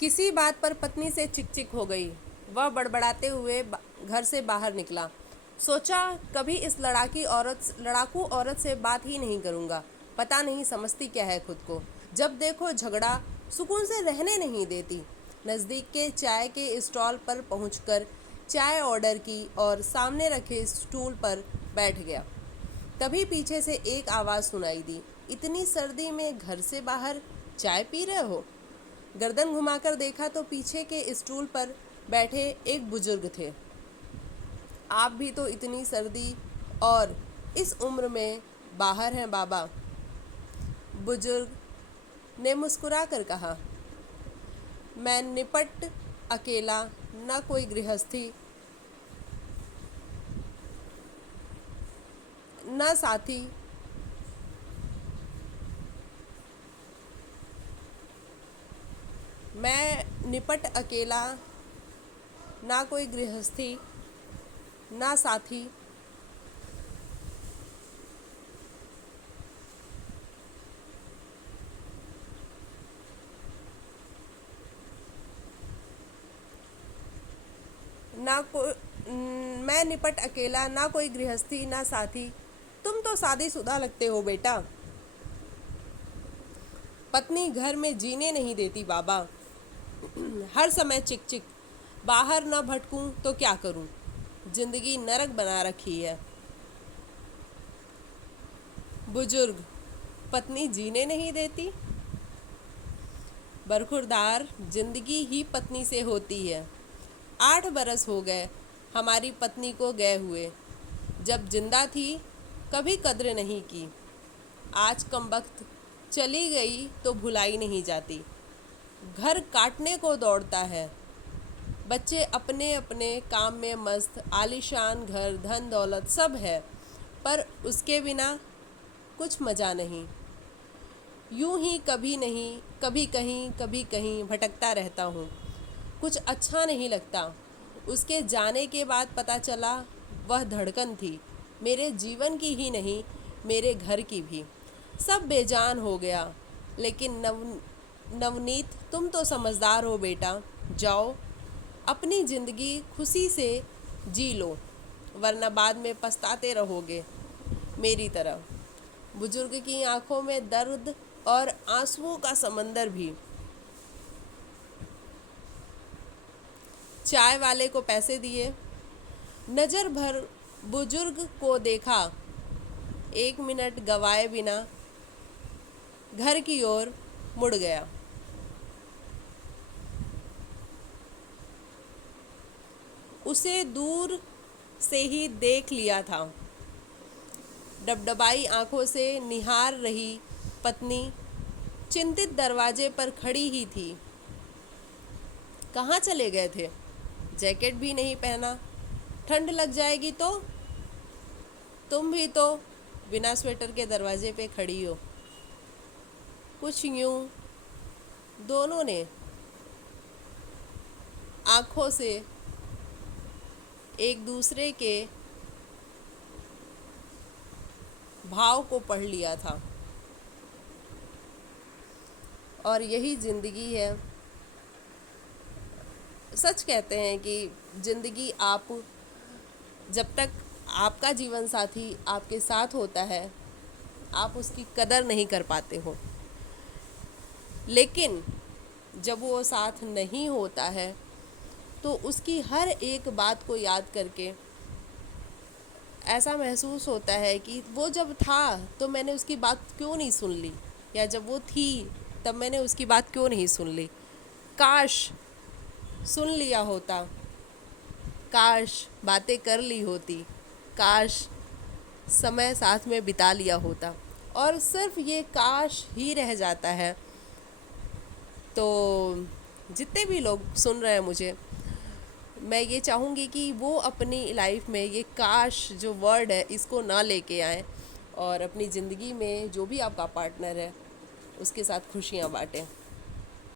किसी बात पर पत्नी से चिकचिक हो गई। वह बड़बड़ाते हुए घर से बाहर निकला। सोचा कभी इस लड़ाकू औरत से बात ही नहीं करूँगा। पता नहीं समझती क्या है खुद को। जब देखो झगड़ा, सुकून से रहने नहीं देती। नज़दीक के चाय के स्टॉल पर पहुंचकर चाय ऑर्डर की और सामने रखे स्टूल पर बैठ गया। तभी पीछे से एक आवाज़ सुनाई दी, इतनी सर्दी में घर से बाहर चाय पी रहे हो? गर्दन घुमाकर देखा तो पीछे के स्टूल पर बैठे एक बुजुर्ग थे। आप भी तो इतनी सर्दी और इस उम्र में बाहर हैं बाबा, बुजुर्ग ने मुस्कुरा कर कहा। मैं निपट अकेला, न कोई गृहस्थी न साथी। मैं निपट अकेला, ना कोई गृहस्थी ना साथी। ना को मैं निपट अकेला, ना कोई गृहस्थी ना साथी। तुम तो शादीशुदा लगते हो बेटा। पत्नी घर में जीने नहीं देती बाबा। हर समय चिक चिक। बाहर न भटकूं तो क्या करूं? जिंदगी नरक बना रखी है। बुजुर्ग, पत्नी जीने नहीं देती? बरखुरदार, जिंदगी ही पत्नी से होती है। 8 बरस हो गए हमारी पत्नी को गए हुए। जब जिंदा थी कभी कद्र नहीं की। आज कमबख्त चली गई तो भुलाई नहीं जाती। घर काटने को दौड़ता है। बच्चे अपने अपने काम में मस्त, आलीशान घर, धन दौलत सब है, पर उसके बिना कुछ मज़ा नहीं। यूं ही कभी नहीं, कभी कहीं भटकता रहता हूँ। कुछ अच्छा नहीं लगता। उसके जाने के बाद पता चला वह धड़कन थी, मेरे जीवन की ही नहीं, मेरे घर की भी। सब बेजान हो गया। लेकिन नवनीत, तुम तो समझदार हो बेटा। जाओ अपनी ज़िंदगी खुशी से जी लो, वरना बाद में पछताते रहोगे मेरी तरह। बुजुर्ग की आंखों में दर्द और आंसुओं का समंदर भी। चाय वाले को पैसे दिए, नज़र भर बुजुर्ग को देखा। 1 मिनट गवाए बिना घर की ओर मुड़ गया। उसे दूर से ही देख लिया था। डबडबाई आंखों से निहार रही पत्नी चिंतित दरवाजे पर खड़ी ही थी। कहाँ चले गए थे? जैकेट भी नहीं पहना, ठंड लग जाएगी तो? तुम भी तो बिना स्वेटर के दरवाजे पे खड़ी हो। कुछ यूं दोनों ने आंखों से एक दूसरे के भाव को पढ़ लिया था। और यही ज़िंदगी है। सच कहते हैं कि ज़िंदगी, आप जब तक आपका जीवन साथी आपके साथ होता है, आप उसकी कदर नहीं कर पाते हो। लेकिन जब वो साथ नहीं होता है तो उसकी हर एक बात को याद करके ऐसा महसूस होता है कि वो जब था तो मैंने उसकी बात क्यों नहीं सुन ली, या जब वो थी तब मैंने उसकी बात क्यों नहीं सुन ली। काश सुन लिया होता, काश बातें कर ली होती, काश समय साथ में बिता लिया होता। और सिर्फ ये काश ही रह जाता है। तो जितने भी लोग सुन रहे हैं मुझे, मैं ये चाहूँगी कि वो अपनी लाइफ में ये काश जो वर्ड है इसको ना लेके आएँ, और अपनी ज़िंदगी में जो भी आपका पार्टनर है उसके साथ खुशियाँ बांटें।